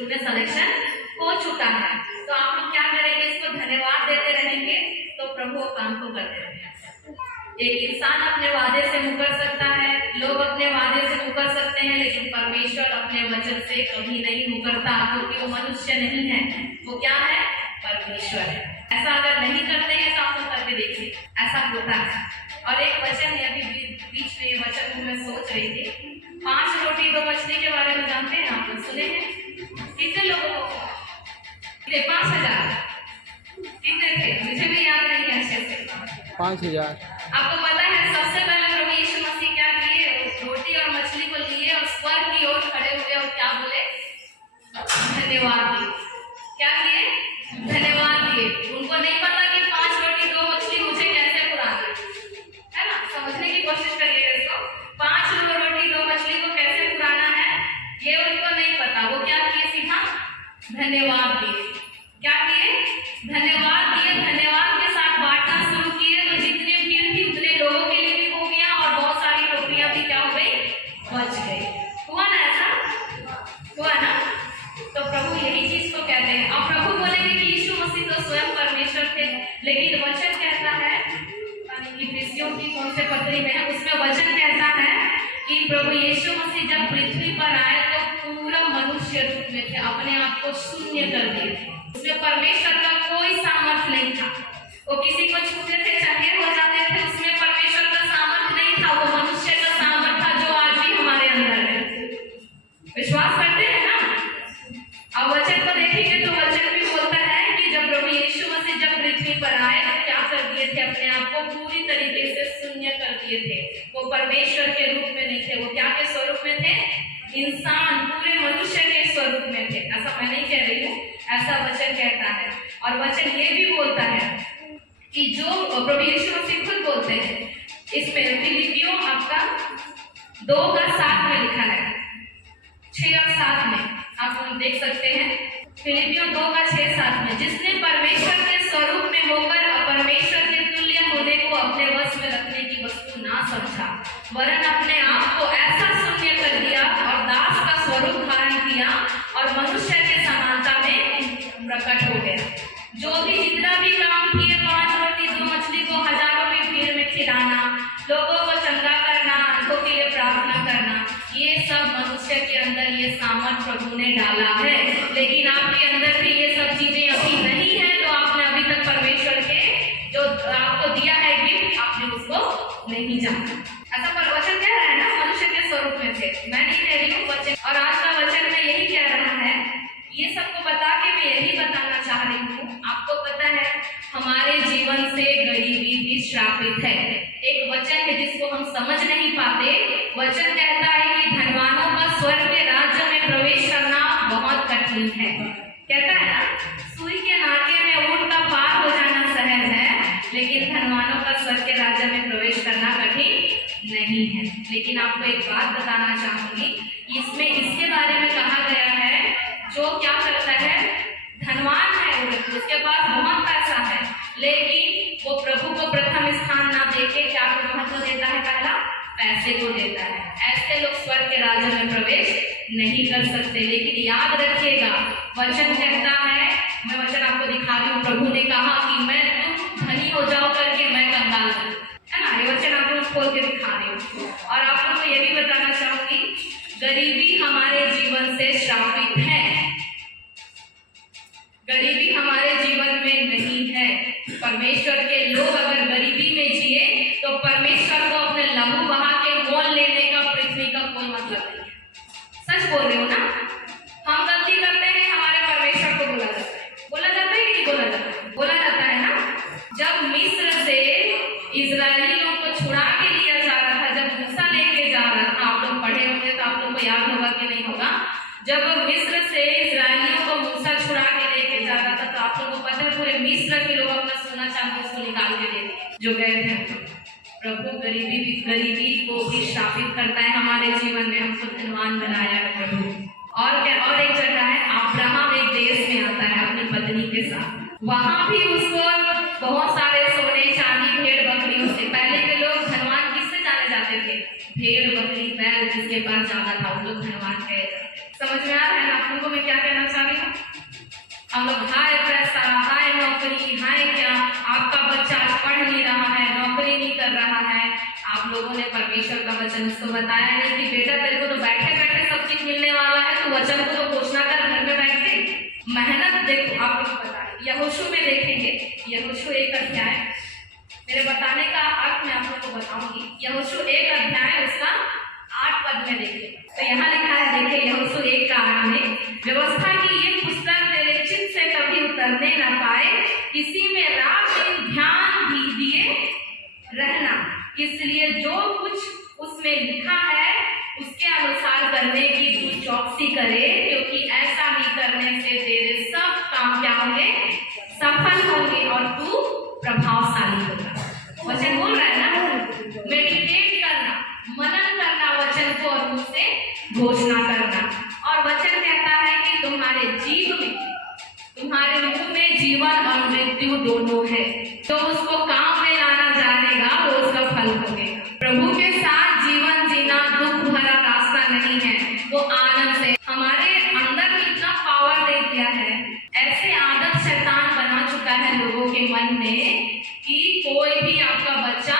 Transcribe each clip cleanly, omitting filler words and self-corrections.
School में selection हो चुका है। तो आप लोग क्या करेंगे, इसको धन्यवाद देते रहेंगे तो प्रभु काम को करते रहेंगे। एक इंसान अपने वादे से मुकर सकता है, लोग अपने वादे से मुकर सकते हैं, लेकिन परमेश्वर अपने वचन से कभी नहीं मुकरता, क्योंकि वो मनुष्य नहीं है, वो क्या है, परमेश्वर है। ऐसा अगर नहीं करते हैं तो आप लोग करके देखिए, ऐसा होता है। और एक वचन है, अभी बीच में ये वचन को मैं सोच रही थी, 5 रोटी 2 मछली के बारे में जानते हैं आप लोग, सुने हैं? कितने लोगों को? 5000 कितने थे? मुझे भी याद नहीं है अच्छे से। 5000। आपको पता है सबसे पहले प्रभु यीशु मसीह क्या किए, रोटी और मछली को लिए और स्वर्ग की ओर खड़े हुए और क्या बोले, धन्यवाद दिए। क्या किए? धन्यवाद दिए। उनको नहीं पता कि 5 रोटी 2 मछली मुझे कैसे पुराना है ना, समझने की कोशिश करिएगा इसको। 5 रोटी 2 मछली को कैसे पुराना है ये उनको नहीं पता। वो क्या किए, सीधा धन्यवाद दिए। क्या किए? धन्यवाद दिए। धन्यवाद के साथ बांटना शुरू किए, तो जितने भीड़ थी उतने लोगों के लिए भी हो गया और बहुत सारी टोकरियां भी क्या हो गई, बच गई। हुआ ना ऐसा? हुआ ना? तो प्रभु यही चीज को कहते हैं। और प्रभु बोलेंगे कि यीशु मसीह तो स्वयं परमेश्वर थे, लेकिन वचन कहता है, इफिसियों की कौन से पत्री में है, उसमें वचन कहता है कि प्रभु यीशु मसीह जब पृथ्वी पर आए तो पूरा मनुष्य रूप में थे, अपने आप को शून्य कर दिए थे। उसमें परमेश्वर का कोई सामर्थ्य नहीं था। वो किसी को छूते थे चाहे हो जाते थे, उसमें परमेश्वर का सामर्थ्य नहीं था, वो मनुष्य का सामर्थ्य था जो आज भी हमारे अंदर है। विश्वास करते हैं ना? अब वचन को देखेंगे तो वचन भी बोलता है कि जब प्रभु यीशु मसीह जब पृथ्वी पर आए तो क्या कर दिए थे, अपने आप को पूरी तरीके से शून्य कर दिए थे। वो परमेश्वर के रूप में नहीं थे, वो क्या के स्वरूप में थे, इंसान पूरे मनुष्य के स्वरूप में थे। ऐसा मैं नहीं कह रही हूँ, ऐसा वचन कहता है। और वचन ये भी बोलता है कि जो प्रभु यीशु मसीह खुद बोलते हैं, इसमें फिलिपियों आपका 2:7 में लिखा है, 6 और 7 में आप लोग देख सकते हैं। फिलिपियों 2:6-7 में, जिसने परमेश्वर के स्वरूप में होकर परमेश्वर के तुल्य होने को अपने वश में रखने की वस्तु ना समझा, वरन अपने आप को ऐसा शून्य कर दिया और दास का स्वरूप धारण किया और मनुष्य के समानता में प्रकट हो गया। जो भी जितना भी काम किए, 5 रोटी 2 मछली को हजारों की भीड़ में खिलाना, लोगों को चंगा करना, आंखों के लिए प्रार्थना करना, ये सब मनुष्य के अंदर ये सामर्थ प्रभु ने डाला है। लेकिन आपके अंदर भी ये सब चीजें अभी नहीं है, तो आपने अभी तक परमेश्वर के जो आपको दिया है गिफ्ट, आपने उसको नहीं जाना। ऐसा पर वचन कह रहा है ना, मनुष्य के स्वरूप में थे। मैं नहीं कह रही हूँ वचन, और आज का वचन में यही कह रहा है। ये सबको बता के मैं यही बताना चाह रही हूँ, आपको पता है हमारे जीवन से गरीबी भी श्रापित है। एक वचन है जिसको हम समझ नहीं पाते। वचन कहता है कि धनवानों का स्वर्ग के राज्य में प्रवेश करना बहुत कठिन है। कहता है ना, सुई के नाके में ऊंट का पार हो जाना सहज है, लेकिन धनवानों का स्वर्ग के राज्य में प्रवेश करना कठिन नहीं है। लेकिन आपको एक बात बताना चाहूंगी, इसमें इसके बारे में कहा गया है, जो क्या करता है, धनवान है, उसके पास बहुत पैसा है, लेकिन वो प्रभु को प्रथम स्थान ना देके क्या महत्व देता है, पहला पैसे को देता है। ऐसे लोग स्वर्ग के राज्य में प्रवेश नहीं कर सकते। लेकिन याद रखिएगा, वचन कहता है, मैं वचन आपको दिखा रही हूँ, प्रभु ने कहा कि मैं तुम धनी हो जाओ करके मैं कंगाल हूँ, है ना। ये वचन आपको खोल के दिखा रही हूँ। और आप लोगों को ये भी बताना चाहूंगी, गरीबी हमारे जीवन से श्रापित है। गरीबी हमारे जीवन में नहीं है। परमेश्वर के लोग अगर गरीबी में जिए तो परमेश्वर को अपने लहू बहा के मोल लेने का पृथ्वी का कोई मतलब नहीं है। सच बोल रहे हो ना? हम गलती करते हैं, हमारे परमेश्वर को बोला जाता है। बोला जाता है कि नहीं बोला जाता है? बोला जाता है ना। जब मिस्र से इजरायली लोगों को छुड़ा के लिया जा रहा था, जब मूसा लेके जा रहा था, आप लोग पढ़े होंगे तो आप लोग को याद होगा कि नहीं होगा, जब मिस्र से इजरायलियों को मूसा छुड़ा के लेके जा रहा था, तो आप लोगों को पता है पूरे मिस्र के लोग अपना सोना चांदी उसको निकाल के दे दिए जो गए थे। प्रभु गरीबी को भी श्रापित करता है हमारे जीवन में, हमको धनवान बनाया है प्रभु। और क्या, और एक जगह है, अब्राहम एक देश में आता है अपनी पत्नी के साथ, वहां भी उसको बहुत सारे सोने चांदी भेड़ बकरियों से, पहले के लोग धनवान किससे जाने जाते थे, भेड़ बकरी बैल जिसके पास ज्यादा था उन लोग धनवान कहे जाते। समझ में आ रहा है आप लोगों को मैं क्या कहना चाहती हूँ? हम लोग हाय पैसा, हाय नौकरी, हाय क्या, आपका बच्चा पढ़ नहीं रहा है, नौकरी नहीं कर रहा है, आप लोगों ने परमेश्वर का वचन उसको बताया नहीं कि बेटा तेरे को तो बैठे बैठे सब चीज मिलने वाला है, तो वचन को तो घोषणा कर घर में बैठ के। मेहनत देखो, आप लोग बताए यहोशू में देखेंगे, यहोशू 1 अध्याय, मेरे बताने का अर्थ मैं आप लोग को बताऊंगी। यहोशू 1 अध्याय उसका 8 पद में देखिए, तो यहाँ लिखा है, देखिए यहोशू 1 का 8 में, व्यवस्था की ये पुस्तक तेरे चित्त से कभी उतरने न पाए, इसी में रात दिन ध्यान भी दिए रहना, इसलिए जो कुछ उसमें लिखा है उसके अनुसार करने की तू चौकसी करे, क्योंकि ऐसा ही करने से तेरे सब काम क्या होंगे, सफल होंगे और तू प्रभावशाली होगा। वचन बोल रहा है ना, मेडिटेट करना, मनन करना वचन को और मुझसे घोषणा करना। और वचन कहता है कि तुम्हारे जीव में, तुम्हारे मुंह में जीवन और मृत्यु दोनों है, तो उसको काम में लाना जानेगा वो उसका फल भोगेगा। प्रभु के साथ जीवन जीना दुख भरा रास्ता नहीं है, वो आनंद से हमारे अंदर इतना पावर दे दिया है, ऐसे आदत शैतान बना चुका है लोगों के मन में कि कोई भी आपका बच्चा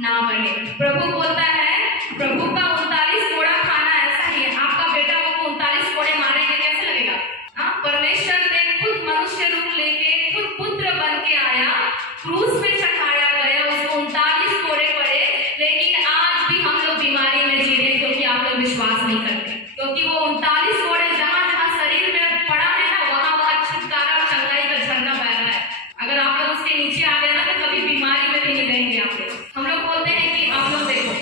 ना बढ़े। प्रभु बोलता है, प्रभु का 39 कोड़ा खाना ऐसा ही है, आपका बेटा वो 39 कोड़े मारेंगे कैसे लगेगा? परमेश्वर ने खुद मनुष्य रूप लेके खुद पुत्र बन के आया, क्रूस में चढ़ाया गया, उसको 39 कोड़े पड़े, लेकिन आज भी हम लोग बीमारी में जी रहे हैं क्योंकि आप लोग विश्वास नहीं करते, क्योंकि वो 39 कोड़े जहाँ जहाँ शरीर में पड़ा है ना, वहाँ वहाँ छुटकारा और चंगाई का झरना बह रहा है। अगर आप लोग उसके नीचे आ गए ना तो कभी बीमारी में भी नहीं रहेंगे आप लोग। हम लोग बोलते हैं कि आप लोग देखो,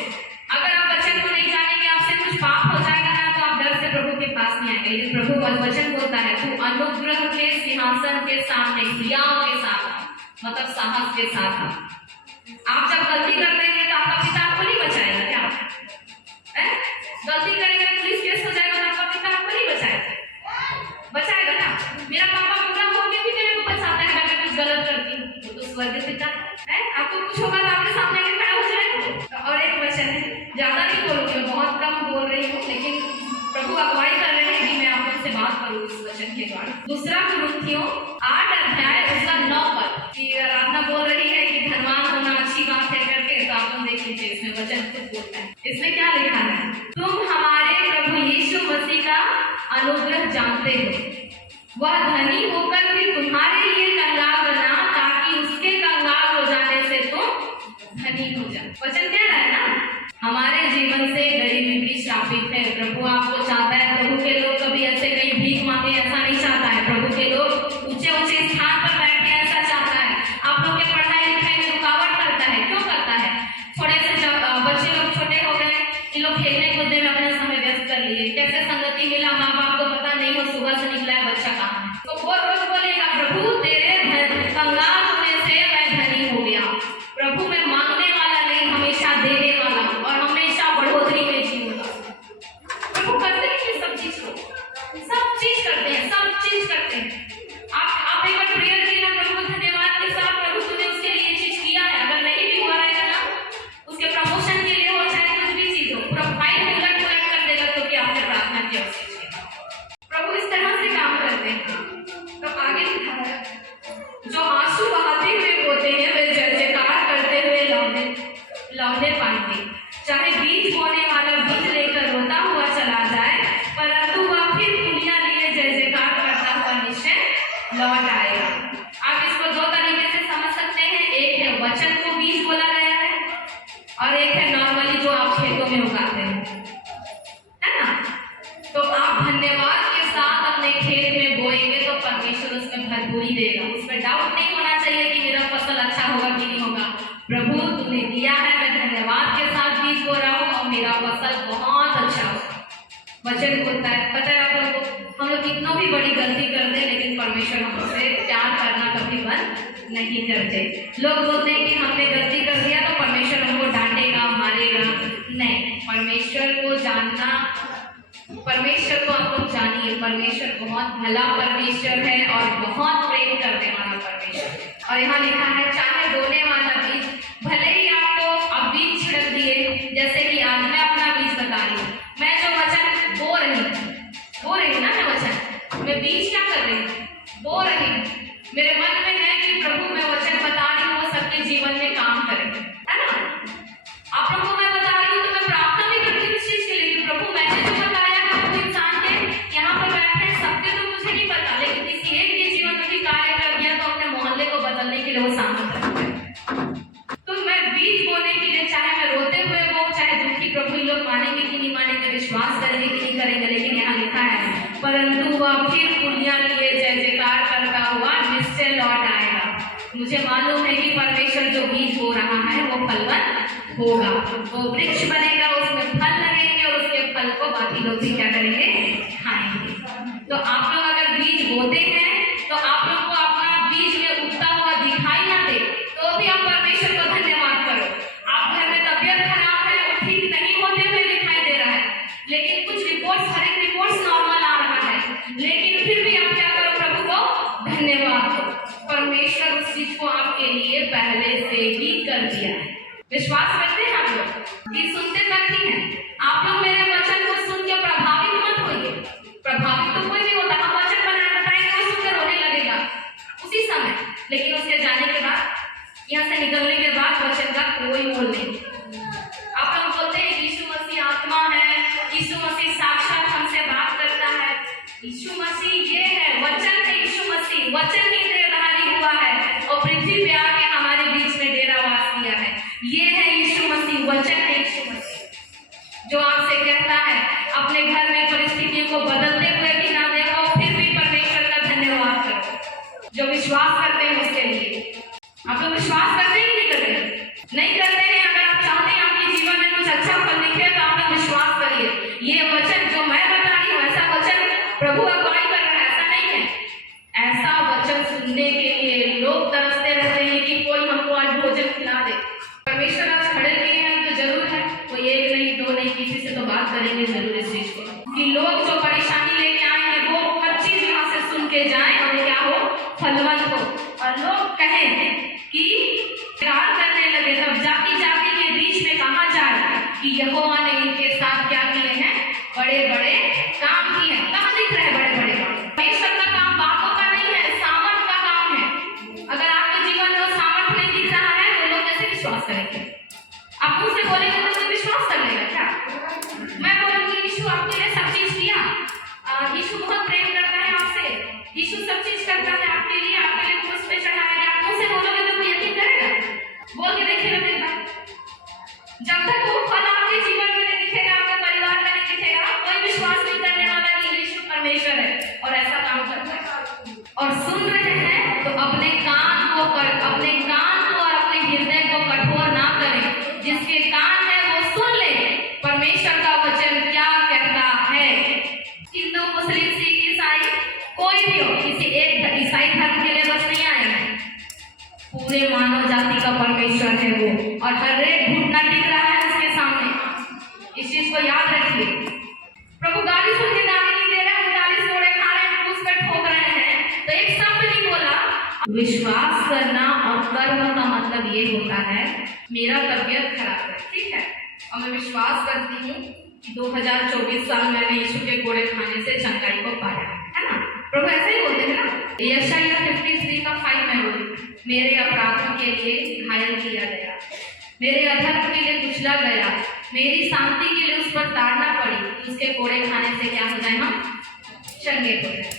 अगर आप वचन को नहीं जानेंगे, आपसे कुछ पाप हो जाएगा ना, तो आप डर से प्रभु के पास नहीं आएंगे। लेकिन प्रभु वचन बोलता है, तू अनुग्रह के सिंहासन के सामने हियाव के साथ, मतलब साहस के साथ। आप जब गलती कर देंगे तो आपका पिता आपको नहीं बचाएगा क्या? गलती करेंगे, पुलिस केस हो जाएगा तो आपका पिता आपको नहीं बचाएगा ना? मेरा पापा पूरा होके भी मेरे को बचाता है अगर मैं कुछ गलत करती हूँ, वो तो स्वर्ग पिता है। आपको कुछ होगा तो आपके सामने आके खड़ा हो जाएगा। और एक वचन है, ज्यादा नहीं बोलूंगी, बहुत कम बोल रही हूँ, लेकिन प्रभु अगुवाई कर रहे हैं कि मैं आप लोग से बात करूँ इस वचन के द्वारा। 2 कुरिन्थियों 8 अध्याय उसका 9 पद की आराधना बोल रही है कि धनवान होना अच्छी बात है करके, तो आप लोग देख लीजिए इसमें वचन खुद बोलता है। इसमें क्या लिखा है? तुम हमारे प्रभु यीशु मसीह का अनुग्रह जानते हो, वह धनी होकर भी तुम्हारे लिए कंगाल बना, ताकि उसके कंगाल हो जाने से तुम धनी हो जाओ। वचन कह रहा है ना, हमारे जीवन से गरीबी भी श्रापित है। प्रभु आपको चाहता है, प्रभु के लोग कभी ऐसे कहीं भीख मांगे ऐसा नहीं चाहता है। प्रभु के लोग ऊंचे ऊंचे स्थान पर बैठे ऐसा चाहता है। आप लोग के पढ़ाई लिखाई में रुकावट करता है, क्यों करता है? थोड़े से जब बच्चे लोग छोटे हो गए, इन लोग खेलने कूदने में अपना समय व्यस्त कर लिए, कैसे संगति मिला माँ बाप को पता नहीं हो, सुबह से निकला है बच्चा कहाँ है, तो वो रोज बोलेगा, प्रभु तेरे कंगाल होने से मैं धनी हो गया। प्रभु मैं मांगने वाला नहीं, हमेशा देने वाला हूँ और हमेशा बढ़ोतरी में जीऊंगा। प्रभु करते हैं सब चीज को, सब चीज करते हैं, सब चीज करते हैं। आप एक बार प्रेयर किया ना, प्रभु को धन्यवाद के साथ, प्रभु तूने उसके लिए ये चीज किया है। अगर नहीं भी हुआ रहेगा ना, उसके प्रमोशन के लिए हो, चाहे कुछ भी चीज हो, पूरा फाइल उलट पुलट कर देगा क्योंकि आपने प्रार्थना किया उसके लिए। प्रभु इस तरह से काम करते हैं। तो आगे लिखा है, जो आंसू बहाते हुए बोते हैं वे जय जयकार करते हुए लौटे पाएंगे। चाहे बीज बोने वाला बीज लेकर रोता हुआ चला जाए, परंतु वह फिर पुलिया लिए जय जयकार करता हुआ निश्चय लौट आएगा। आप इसको 2 तरीके से समझ सकते हैं। एक है वचन को बीज बोला गया है, और एक है नॉर्मली जो आप खेतों में उगाते हैं, है ना? तो आप धन्यवाद के साथ अपने खेत में बोएंगे तो परमेश्वर उसमें भरपूरी देगा। उसमें डाउट नहीं होना चाहिए कि मेरा फसल अच्छा होगा कि नहीं होगा। प्रभु तूने दिया है, मैं धन्यवाद के साथ बीज बो रहा हूँ और मेरा फसल बहुत अच्छा होगा। वचन बोलता है, पता है आप लोगों को, हम लोग कितना भी बड़ी गलती करते हैं, लेकिन परमेश्वर हमसे प्यार करना कभी बंद नहीं करते। लोग बोलते हैं कि हमने गलती कर दिया तो परमेश्वर हमको डांटेगा, मारेगा। नहीं, परमेश्वर को जानना, परमेश्वर को आप लोग जानिए, परमेश्वर बहुत भला परमेश्वर है और बहुत प्रेम करने वाला परमेश्वर है। और यहाँ लिखा है, चाहे बोने वाला बीज, भले ही आप लोग अब बीज छिड़क दिए, जैसे कि आज मैं अपना बीज बता रही हूँ, मैं जो वचन बो रही हूँ ना, मैं वचन, मैं बीज क्या कर रही हूँ? बो रही हूँ, मेरे मन में है कि प्रभु मैं वचन बता रही हूँ वो सबके जीवन में काम करे, है ना। आप लोगों को मैं बता रही हूँ तो मैं प्रार्थना भी करती हूँ इस चीज के लिए कि प्रभु मैंने जो बताया है वो इंसान के यहाँ पर बैठे सबके तो मुझे नहीं पता, लेकिन किसी एक के जीवन में भी कार्य कर दिया तो अपने मोहल्ले को बदलने के लिए वो सामर्थ रखते हैं। तो मैं बीज बोने के लिए, चाहे मैं रोते हुए वो, चाहे दुखी, प्रभु लोग मानेंगे कि नहीं मानेंगे, विश्वास करेंगे कि नहीं करेंगे, लेकिन यहाँ लिखा है परंतु वह फिर पुलिया लिए जय जयकार करता हुआ निश्चय लौट आएगा। मुझे मालूम है कि परमेश्वर जो बीज हो रहा है वो फलवंत होगा, वो वृक्ष बनेगा, उसमें फल लगेंगे और उसके फल को बाकी लोग भी क्या करेंगे, खाएंगे। तो आप लोग अगर बीज बोते हैं तो आप लोग को अपना बीज में उगता हुआ दिखाई ना दे तो भी आप परमेश्वर को धन्यवाद करो। आप घर में तबियत खराब है, वो ठीक नहीं होते हुए दिखाई दे रहा है, लेकिन कुछ रिपोर्ट्स, हर एक रिपोर्ट्स नॉर्मल आ रहा है, लेकिन फिर भी आप क्या करो, प्रभु को धन्यवाद दो। परमेश्वर उस चीज को आपके लिए पहले से ही कर दिया है। विश्वास करते हैं आप लोग कि सुनते तक ही हैं। आप लोग मेरे वचन को सुन के प्रभावित मत होइए। प्रभावित तो कोई नहीं होता, हम वचन बताएंगे वो सुनकर रोने लगेगा उसी समय, लेकिन उसके जाने के बाद, यहाँ से निकलने के बाद वचन का कोई मोल नहीं। आप लोग बोलते हैं यीशु मसीह आत्मा है, यीशु मसीह साक्षात हमसे बात करता है। यीशु मसीह ये है, वचन है यीशु मसीह, वचन ही देहधारी हुआ है और पृथ्वी पे आके हमारे बीच में डेरा वास किया है। ये है यीशु मसीह, वचन है यीशु मसीह जो आपसे कहता है अपने घर में परिस्थितियों को बदलते हुए भी ना देखो, फिर भी परमेश्वर का धन्यवाद करो। जो विश्वास करते हैं उसके लिए, आप लोग विश्वास करते हैं कि नहीं करते? नहीं करते हैं। अगर आप चाहते हैं आपके जीवन में कुछ अच्छा फल दिखे तो आप लोग विश्वास करिए। ये वचन जो मैं बता रही हूँ ऐसा वचन प्रभु अगुवाई कर रहा है, ऐसा नहीं है। ऐसा वचन सुनने के लिए लोग तरसते रहते हैं कि कोई हमको आज भोजन खिला दे। परमेश्वर आज खड़े किए हैं तो जरूर है, कोई एक नहीं, दो नहीं, किसी से तो बात करेंगे जरूर इस चीज को कि लोग जो परेशानी लेके आए हैं वो हर चीज यहाँ से सुन के जाए और क्या हो, फलवंत हो, और लोग कहें कि प्यार करने लगे, तब जाति जाति के बीच में कहा जाए कि यहोवा ने इनके साथ क्या किए हैं, बड़े बड़े काम किए हैं। कहाँ दिख रहे हैं बड़े बड़े काम? परमेश्वर का काम बातों का नहीं है, सामर्थ का काम है। अगर आपके जीवन में वो सामर्थ नहीं दिख रहा है तो लोग कैसे विश्वास करेंगे? आप मुंह से बोलेंगे तो कोई विश्वास कर लेगा क्या? मैं बोलूंगी यीशु आपके लिए सब चीज किया, यीशु बहुत प्रेम करता है आपसे, यीशु सब चीज करता है आपके लिए क्रूस पे चढ़ाया गया। आप मुंह से बोलोगे तो कोई यकीन करेगा? बोल के देखिएगा मेरे भाई, जब तक वो फल आपके जीवन में नहीं दिखेगा, आपके परिवार में नहीं दिखेगा, कोई विश्वास नहीं करने वाला कि यीशु परमेश्वर है और ऐसा काम करता है। और सुन रहे हैं तो अपने कान को और अपने हृदय को कठोर ना करें। जिसके कान है वो सुन ले परमेश्वर का वचन क्या कहता है। हिंदू, मुस्लिम, सिख, ईसाई, कोई भी हो, किसी एक ईसाई धर्म के लिए बस नहीं आया है, पूरे मानव जाति का परमेश्वर है वो, और हर एक घुटना टिक रहा है उसके सामने। इस चीज को याद रखिए। प्रभु गाली सुन के गाली नहीं दे रहे हैं, 40 कोड़े खा रहे हैं, क्रूस पे ठोक रहे हैं, तो एक शब्द नहीं बोला। विश्वास करना और कर्म का मतलब ये होता है मेरा तबियत खराब है, ठीक है, और मैं विश्वास करती हूँ कि 2024 साल मैंने यीशु के कोड़े खाने से चंगाई को पाया है ना। प्रभु ऐसे ही बोलते हैं ना, यशायाह 53:5 में बोलते, मेरे अपराधों के लिए घायल किया गया, मेरे अधर्म के लिए कुचला गया, मेरी शांति के लिए उस पर ताड़ना पड़ी कि उसके कोड़े खाने से क्या हो जाए, हम चंगे हो जाए।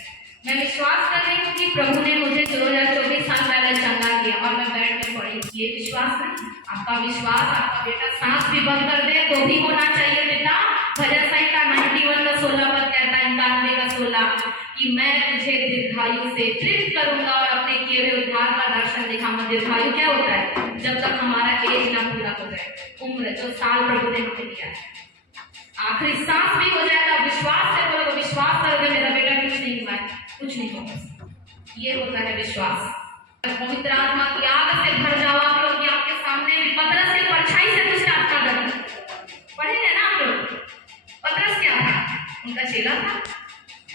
मैं विश्वास कर रही हूँ कि प्रभु ने मुझे 2024 साल पहले चंगा किया और मैं बेड में पड़ी। ये विश्वास नहीं, आपका विश्वास, आपका बेटा सांस भी बंद कर दे तो भी होना चाहिए बेटा। भजन संहिता 91:16 पर कहता है, 91:16 कि मैं तुझे दीर्घायु से तृप्त करूंगा और अपने किए हुए उद्धार का दर्शन दिखाऊंगा। दीर्घायु क्या होता है? जब तक हमारा एज ना पूरा हो जाए, उम्र जो साल प्रभु ने हमें दिया है, आखिरी सांस भी हो जाएगा। विश्वास से बोलो, विश्वास करोगे मेरा बेटा कुछ नहीं हुआ है, कुछ नहीं होगा। ये होता है विश्वास। पवित्र आत्मा की आग से भर जाओ आप लोग, आपके सामने भी पतरस की परछाई से कुछ आपका दर्द पढ़े हैं ना आप लोग। पतरस क्या था? उनका चेला था,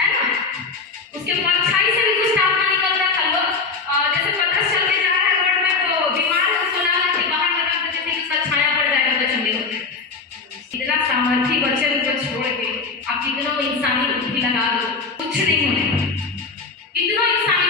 है ना। उसके परछाई से भी कुछ आत्मा निकल रहा था। लोग जैसे पतरस चलते जा रहा है रोड में तो बीमार है उसको लगा कि बाहर लगा देते थे कि उसका छाया पड़ जाएगा तो चंगे हो जाए। इतना सामर्थी वचन को छोड़ के आप कितनों इंसानी बुद्धि लगा दो, कुछ नहीं होने। कितनों इंसानी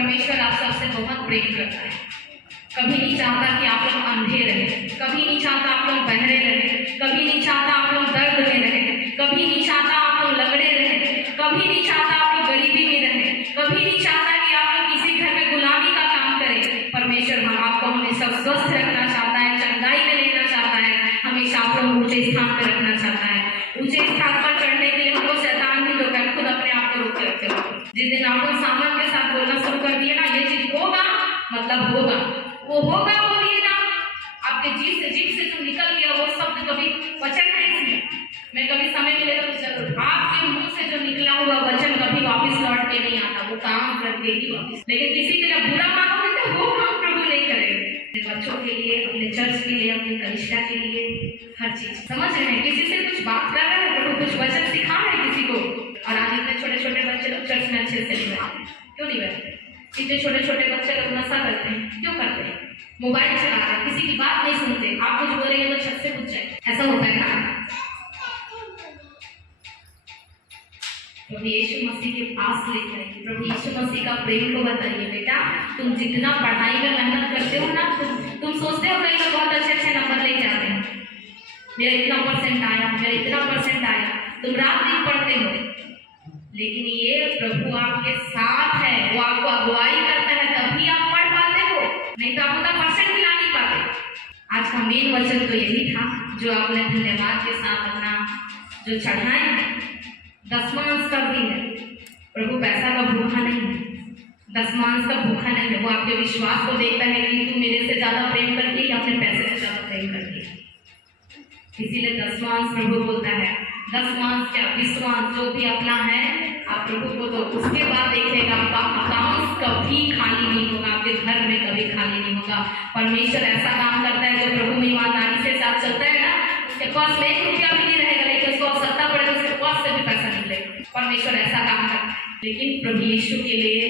परमेश्वर आप सबसे बहुत प्रेम करता है। कभी नहीं चाहता कि आप लोग अंधे रहे, कभी नहीं चाहता आप लोग बहरे रहे, कभी नहीं चाहता आप लोग दर्द में रहे, कभी नहीं चाहता आप लोग लंगड़े रहे, कभी नहीं चाहता आप लोग गरीबी में रहे, कभी नहीं चाहता कि आप लोग किसी घर में गुलामी का काम करें। परमेश्वर हम आपको हमेशा स्वस्थ रखना चाहता है, चंगाई में लेना चाहता है, हमेशा आप लोग ऊंचे स्थान पर रखना चाहता है। ऊंचे स्थान पर चढ़ने के लिए हमको शैतान भी रोका, खुद अपने आप को रोक के रखे। जिस दिन आप लोग सामान के साथ बोलना शुरू कर दिए ना, ये चीज होगा मतलब होगा, वो होगा बोलिएगा, आपके जीभ से जो निकल गया वो शब्द कभी वचन है इसमें। मैं कभी समय मिलेगा तो जरूर, आपके मुंह से जो निकला हुआ वचन कभी वापस लौट के नहीं आता, वो काम करके ही वापस। लेकिन किसी के जब बुरा मानोगे तो वो काम प्रभु नहीं करेंगे। बच्चों के लिए, अपने चर्च के लिए, अपनी कलिसिया के लिए, हर चीज समझ रहे हैं। किसी से कुछ बात कर रहे हैं, प्रभु कुछ वचन सिखा रहे हैं किसी को, और आज इतने छोटे छोटे बच्चे लोग चर्च में अच्छे से नहीं बैठते। क्यों नहीं बैठते? इतने छोटे छोटे बच्चे लोग नशा करते हैं, क्यों करते हैं? मोबाइल चला रहे हैं, किसी की बात नहीं सुनते, आप कुछ बोलेंगे तो छत से कूद जाए, ऐसा होता है ना। प्रभु यीशु मसीह के पास लेकर आइए, प्रभु यीशु मसीह का प्रेम को बताइए। बेटा तुम जितना पढ़ाई में मेहनत करते हो ना, तुम सोचते हो कई लोग बहुत अच्छे अच्छे नंबर लेके आते हैं, मेरा इतना परसेंट आया, मेरा इतना परसेंट आया, तुम रात दिन पढ़ते हो, लेकिन ये प्रभु आपके साथ है, वो आपको अगुवाई करता है, तभी आप पढ़ पाते हो, नहीं तो आप उतना परसेंट भी ला नहीं पाते। आज का मेन वचन तो यही था जो आपने धन्यवाद के साथ अपना जो चढ़ाए हैं। दसमांश का भी है, प्रभु पैसा का भूखा नहीं है, दसमांश का भूखा नहीं है, वो आपके विश्वास को देखता है कि तू मेरे से ज्यादा प्रेम करती है या अपने पैसे से ज्यादा प्रेम करती है। इसीलिए दसमांश प्रभु बोलता है, दसमांश क्या विश्वास जो भी अपना है आप प्रभु को दो, उसके बाद देखिएगा आपका अकाउंट कभी खाली नहीं होगा, आपके घर में कभी खाली नहीं होगा। परमेश्वर ऐसा काम करता है जो प्रभु में ईमानदारी से साथ चलता है ना, उसके पास में 1 रुपया भी नहीं रहेगा, लेकिन उसको आवश्यकता पड़े तो उसके पास से भी पैसा निकलेगा। परमेश्वर ऐसा काम करता है। लेकिन प्रभु यीशु के लिए,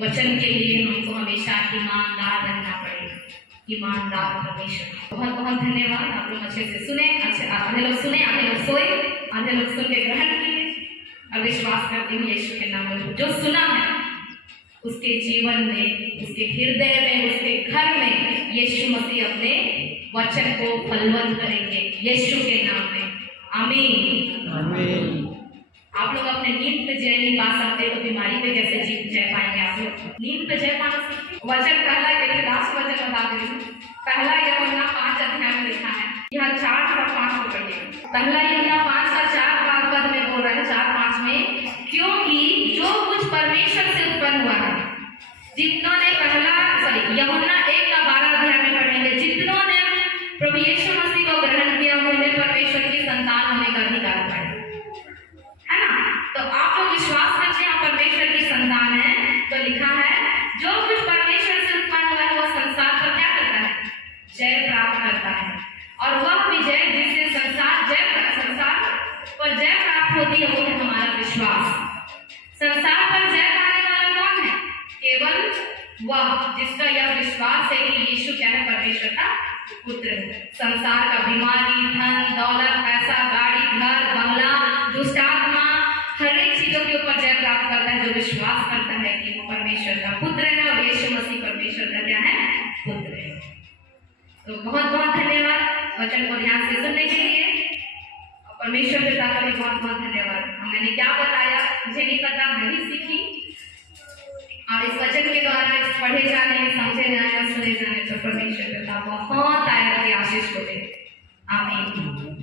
वचन के लिए हमको हमेशा ईमानदार रहना पड़ेगा। ईमानदार परमेश्वर। बहुत बहुत धन्यवाद। आप लोग अच्छे से सुने, अच्छे आधे लोग सुने, आधे लोग सोए, आधे लोग सुन के ग्रहण किए, और विश्वास करती हूँ यीशु के नाम में जो सुना है उसके जीवन में, उसके हृदय में, उसके घर में यीशु मसीह अपने वचन को फलवंत करेंगे यीशु के नाम में। आमीन आमीन। आप लोग अपने नींद पे जय नहीं पा सकते तो बीमारी पे कैसे जीत जय पाएंगे? आप लोग नींद पे जय पाना सीखिए। वचन पहला लास्ट वचन बता दे रही हूँ। पहला यूहन्ना 5 अध्याय में लिखा है, यह 4 और 5 को पढ़िए। पहला यूहन्ना 5 का 4 पद में बोल रहा है, 4-5 में, क्योंकि जो कुछ परमेश्वर से उत्पन्न हुआ है, जिन्होंने यूहन्ना 1 का 12 अध्याय में पढ़ेंगे, जिन्होंने प्रभु यीशु मसीह को ग्रहण किया उन्होंने परमेश्वर की संतान होने का अधिकार पाया, है ना। तो आप लोग विश्वास करते हैं परमेश्वर की संतान है, तो लिखा है जो कुछ परमेश्वर से उत्पन्न हुआ है वो संसार पर क्या करता है? जय प्राप्त करता है। और वह विजय जिससे संसार पर जय प्राप्त होती है वो है हमारा विश्वास। संसार पर जय पाने वाला कौन है? केवल वह जिसका यह विश्वास है कि यीशु क्या है? परमेश्वर का पुत्र है। संसार का बीमारी, धन दौलत, पैसा, गाड़ी, घर, बंगला, दुष्ट आत्मा, हर एक चीजों के ऊपर जय प्राप्त करता है जो विश्वास करता है कि वो परमेश्वर का पुत्र है और यीशु मसीह परमेश्वर का क्या है? पुत्र है। तो बहुत बहुत धन्यवाद वचन को ध्यान से सुनने के लिए। परमेश्वर पिता का भी बहुत बहुत धन्यवाद। मैंने क्या बताया मुझे नहीं पता, मैं भी सीखी, और इस वचन के द्वारा इस पढ़े जाने, समझे जाने, सुने जाने तो परमेश्वर पिता बहुत आयत की आशीष को दे। आमीन।